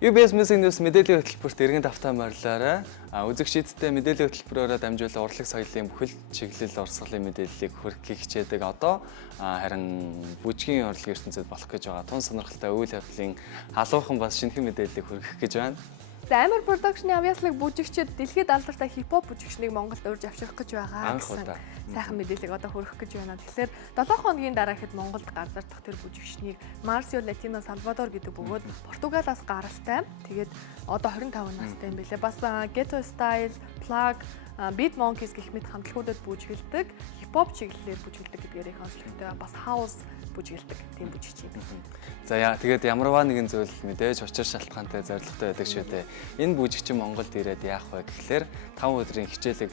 UBS Music News мэдээллийн хөтөлбөрт иргэн давтаа морилоорой. Үзэгчидтэй мэдээллийн хөтөлбөрөөр дамжуулан урлаг соёлын бүхэл чиглэл урсгалын мэдээллийг хүргэхийг хичээдэг одоо харин бүжгийн урлагийн ертөнцид болох гэж байгаа тун сонирхолтой үйл явдлын халуухан бас шинэхэн мэдээллийг хүргэх гэж байна. За Амар Production-ы авьяаслаг бүжигчид дэлхийд алдартай хипхоп бүжигчнийг Монголд урьж авчрах гэж байгаа гэсэн сайхан мэдээллийг одоо хүргэх гэж байна. Тэгэхээр 7 хоногийн дараа хэд Монголд газардах тэр бүжигчнийг Marcio Latino Salvador гэдэг бөгөөд Португалаас гаралтай. Тэгээд одоо 25 настай юм билээ. Бас Ghetto Style, Plug, Beat Monkeys гэх мэт хамтлагуудад бүжгэлдэг, хипхоп чиглэлээр бүжгэлдэг гэдгээр их онцлогтой. Бас house бүжгэлдэг тийм бүжигч юм. За тэгээд ямарваа нэгэн зүйл мэдээж учир шалтгаантай зорилготой байдаг шүү дээ. Энэ бүжигчин Монголд ирээд яах вэ гэхлээр 5 өдрийн хичээлэг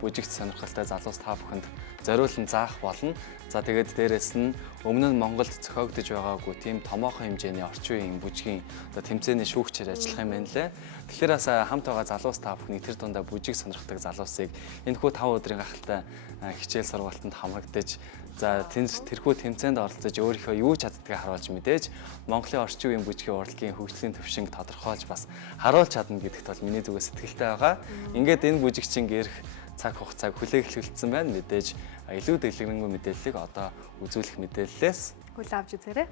бүжигч сонирхолтой залуус та бүхэнд зориулан заах болно. За тэгээд дээрэс нь өмнө нь Монголд зохиогдож байгаагүй тийм томоохон хэмжээний орчин үеийн бүжгийн одоо тэмцээний шүүгчээр ажиллах юм байна лээ. Тэгэхээр бас хамт байгаа залуус та бүхний тэр дундаа бүжиг сонирхдаг залуусыг энэхүү 5 өдрийн гахалтай хичээл сургалтанд хамрагдаж за тэрхүү тэмцээнд оролцож өөрийнхөө юу чаддгийг харуулж мэдээж Монголын орчин үеийн бүжгийн урлагийн хөгжлийн төвшинг тодорхойлж бас харуулж чадна гэдэгт бол миний зүгээс сэтгэлтэй байгаа. Ингээд энэ бүжигчин гэрх цаг хугацааг хүлээглүүлсэн байна. Мэдээж илүү дэлгэрэнгүй мэдээллийг одоо үзүүлэх мэдээллээс хүлээ авч үзээрэй.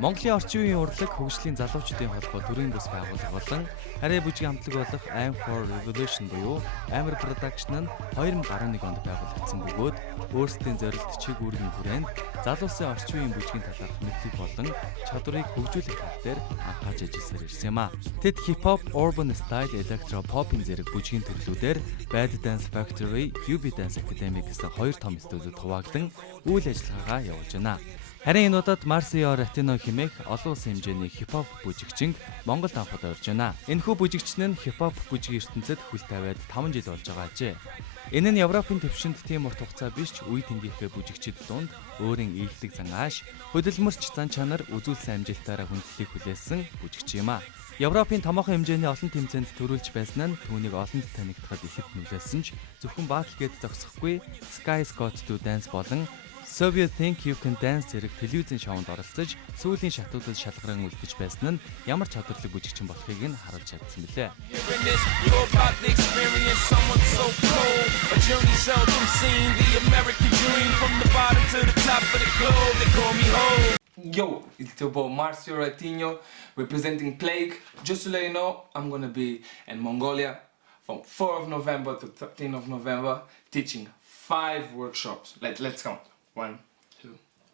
Монголын орчин үеийн урлаг хөгжлийн залуучдын холбоо төрийн бүс байгууллага болон Харьяа бүжгийн хамтлаг болох Aim for Revolution буюу Амар Production нь 2011 онд байгуулагдсан бөгөөд өөрсдийн зорилт чиг үүргийн хүрээнд залуусын орчин үеийн бүжгийн талаарх мэдлэг болон чадварыг хөгжүүлэх тал дээр анхаарч ажилласаар ирсэн юм а. Тэд хип-хоп, urban style, electro pop-ын зэрэг бүжгийн төрлүүдээр Bad Dance Factory, UB Dance Academy гэсэн хоёр том студиуд хуваагдан үйл ажиллагаагаа явуулж байна. Харин энэ удаад Marcio Latino хэмээх олон улсын хэмжээний хип-хоп бүжигчин Монголд анхудаа урьж байна. Энэхүү бүжигчин нь хип-хоп бүжгийн ертөнцид хүл тавиад 5 жил болж байгаа ажээ. Энэ нь Европын төвшөнд тийм урт хугацаа биш ч үе тэнгийнхээ бүжигчид дунд өөрийн ийхлэг зан ааш, хөдөлмөрч зан чанар үзүүлсэн амжилтаараа хүндлэлийг хүлээсэн бүжигч юм а. Европын томоохон хэмжээний олон тэмцээнд төрүүлж байсан нь түүнийг олонд танигдахад ихэд нөлөөлсөн ч зөвхөн баатлгээд зогсохгүй Sky's Got to Dance болон So You Think You Can Dance зэрэг телевизийн шоунд оролцож сүүлийн шатуудад шалгаран үлдэж байсан нь ямар чадварлаг бүжигчин болохыг нь харуулж чадсан билээ. Yo, it's your boy Marcio Latino representing Plague. Just to let you know, I'm gonna be in Mongolia from 4th of November to 13th of November teaching 5 workshops. Let's count. 1, 2,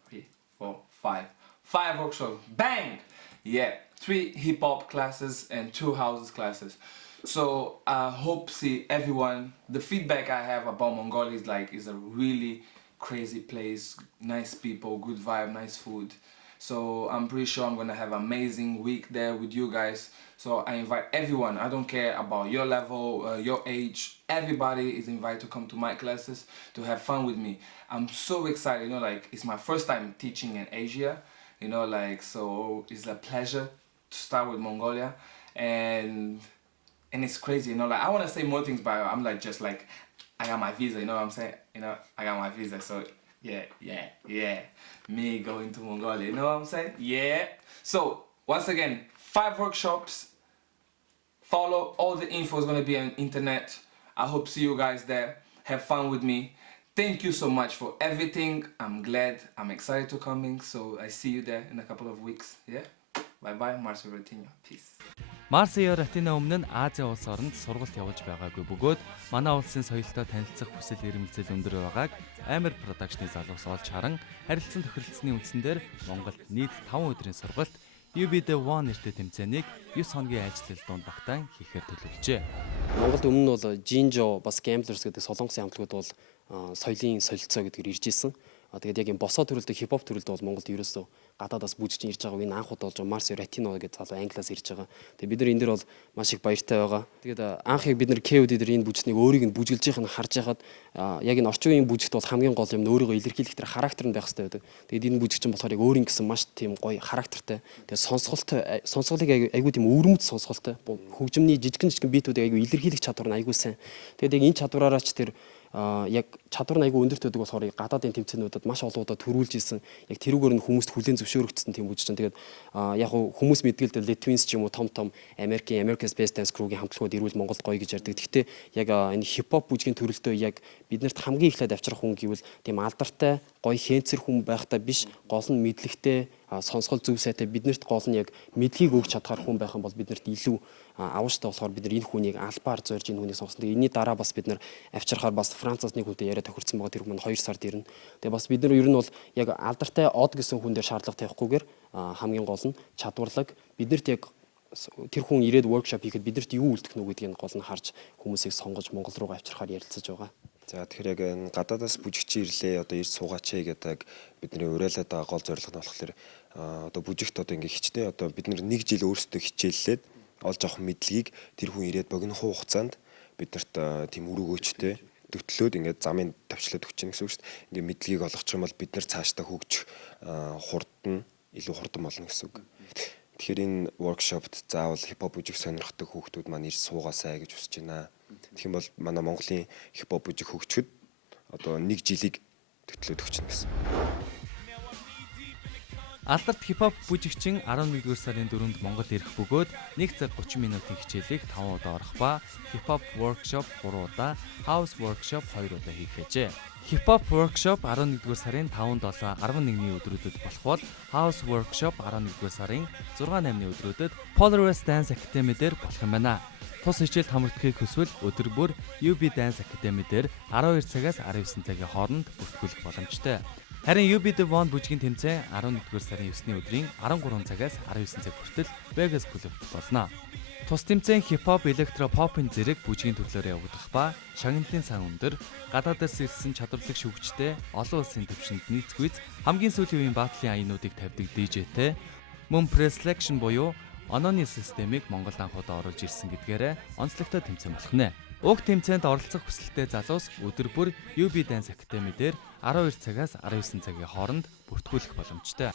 3, 4, 5. 5 workshops. Bang! Yeah, 3 hip-hop classes and 2 houses classes. So I hope see everyone. The feedback I have about Mongolia is like it's a really crazy place, nice people, good vibe, nice food. So I'm pretty sure I'm gonna have an amazing week there with you guys. So I invite everyone. I don't care about your level, your age. Everybody is invited to come to my classes to have fun with me. I'm so excited, you know, like it's my first time teaching in Asia, you know, like so it's a pleasure to start with Mongolia, and it's crazy, you know, like I want to say more things, but I'm like just like I got my visa, you know what I'm saying, you know, I got my visa, so yeah, me going to Mongolia, you know what I'm saying, yeah. So once again, 5 workshops. Follow, all the info is going to be on internet. I hope see you guys there. Have fun with me. Thank you so much for everything. I'm glad, I'm excited to coming, so I see you there in a couple of weeks. Yeah, bye bye, Marcio Latino. Peace. Marcio Latino өмнө нь Азийн улс оронд сургалт явуулж байгаагүй бөгөөд манай улсын соёлтой танилцах хүсэл эрмэлзэл өндөр байгааг Амар Production-ы залуус олж харан харилцан тохиролцсны үндсэн дээр Монголд нийт 5 өдрийн сургалт UB The One нэртэй тэмцээнийг 9 хоногийн ажил дунд багтаан хийхээр төлөвлөжээ. Монголд өмнө нь бол Jinjo бас Gamblers гэдэг солонгосын хамтлагууд бол соёлын солилцоо гэдгээр ирж исэн. Тэгээд яг юм босоо төрөлтөө хипхоп төрөлтөө бол Монголд ерөөсөө гадаадаас бүжигчин ирж байгаа. Энэ анх удаа болж байгаа Марсио Ратино гэдэг залуу Англиас ирж байгаа. Тэгээд бид нар энэ дэр бол маш их баяртай байгаа. Тэгээд анх яг бид нар KOD дээр энэ бүжигчнийг өөрийг нь бүжиглж байхыг нь харж байхад яг энэ орчин үеийн бүжигт бол хамгийн гол юм нь өөрийгөө илэрхийлэх тэр характер нь байх хэрэгтэй байдаг. Тэгээд энэ бүжигчин болохоор яг өөрийн гэсэн маш тийм гоё характертай. Тэгээд сонсголыг айгүй тийм өвөрмөц сонсголтой. Хөгжмөний жижигэн битүүдийг айгүй илэрхийлэх чадвар нь айгүй сайн. Тэгээд яг энэ чадвараараа ч тэр яг чадвар нь айгүй өндөрт байдаг болохоор гадаадын тэмцээнүүдэд маш олон удаа төрүүлж исэн. Яг тэрүүгээр нь хүмүүст хүлээн зөвшөөрөгдсөн тийм бүжигчин. Тэгээд яг хүмүүс мэдгэлдээ Let Twins ч юм уу том America's Best Dance Crew-гийн хамтлагууд ирүүл Монголд гоё гэж ярьдаг. Гэхдээ яг энэ хипхоп бүжгийн төрөлтөө яг биднэрт хамгийн эхлээд авчрах хүн гэвэл тийм алдартай гоё хэнцэр хүн байхдаа биш, гол нь мэдлэгтэй, сонсгол зөв сайтай биднэрт гол нь яг мэдлэгийг өгч чадхаар хүн байх юм бол биднэрт илүү авууштай болохоор бид нар энэ хүнийг албаар зорж энэ хүнийг сонгосон. Тэгээ энэний дараа бас бид нар авчрахаар бас Францаас нэг хүнтэй яриа тохирсон байгаа. Тэр хүн 2 сард ирнэ. Тэгээ бас бид нар ер нь бол яг алдартай од гэсэн хүн дээр шаардлага тавихгүйгээр хамгийн гол нь чадварлаг биднэрт яг тэр хүн ирээд workshop хийхэд биднэрт юу үлдэх нүг гэдгийг гол нь харж хүмүүсийг сонгож Монгол руу авчрахаар ярилцаж байгаа. За тэгэхээр яг энэ гадаадаас бүжигчин ирлээ одоо ирж суугаач гэдэг бидний уриалаад байгаа гол зорилго нь болохоор одоо бүжигт одоо ингээ хичнээн одоо бид нар 1 жил өөрсдөө хичээллээд олж авах мэдлэгийг тэр хүн ирээд богино хугацаанд биднэрт тийм өрөөгөөчтэй төтлөөд ингээд замын тавьчлаад өгч чинь гэсэн үг шүү дээ. Ингээд мэдлэгийг олгох юм бол бид нар цаашдаа хөгжих хурдан илүү хурдан болно гэсэн үг. Тэгэхээр энэ workshopт заавал хипхоп бүжиг сонирхдаг хүүхдүүд маань ирж суугаасай гэж хүсэж байна. Тэгэх юм бол манай Монголын хипхоп бүжиг хөгжөхөд одоо 1 жилийг төтлөөд өгч чинь гэсэн. Алдарт хипхоп бүжигчин 11-р сарын 4-нд Монгол ирэх бөгөөд 1 цаг 30 минутын хичээлийг 5 удаа орох ба хипхоп workshop 3 удаа, house workshop 2 удаа хийх хэвчээ. Хипхоп workshop 11-р сарын 5, 7, 11-ний өдрүүдэд болох бол house workshop 11-р сарын 6, 8-ны өдрүүдэд Polaris Dance Academy дээр болох юм байна. Тус хичээлд хамрагдахыг хүсвэл өдөр бүр UB Dance Academy дээр 12 цагаас 19 цагийн хооронд бүртгүүлэх боломжтой. Харин UB The One бүжгийн тэмцээн 11-р сарын 9-ний өдрийн 13 цагаас 19 цаг хүртэл Vegas клубт болно. Тус тэмцээн хипхоп, электро, попын зэрэг бүжгийн төрлөөр явагдах ба шагналын сан өндөр, гадаадаас ирсэн чадварлаг шүүгчтэй олон улсын төвшөнд нийцгүйц хамгийн сүүлийн үеийн баатлын аянуудыг тавьдаг DJ-тэй мөн пресселекшн буюу онооны системийг Монгол анхудаа оруулж ирсэн гэдгээрээ онцлогтой тэмцээн болох нэ. Уг тэмцээнд оролцох хүсэлтэй залуус өдөр бүр UB Dance Academy дээр 12 цагаас 19 цагийн хооронд бүртгүүлэх боломжтой.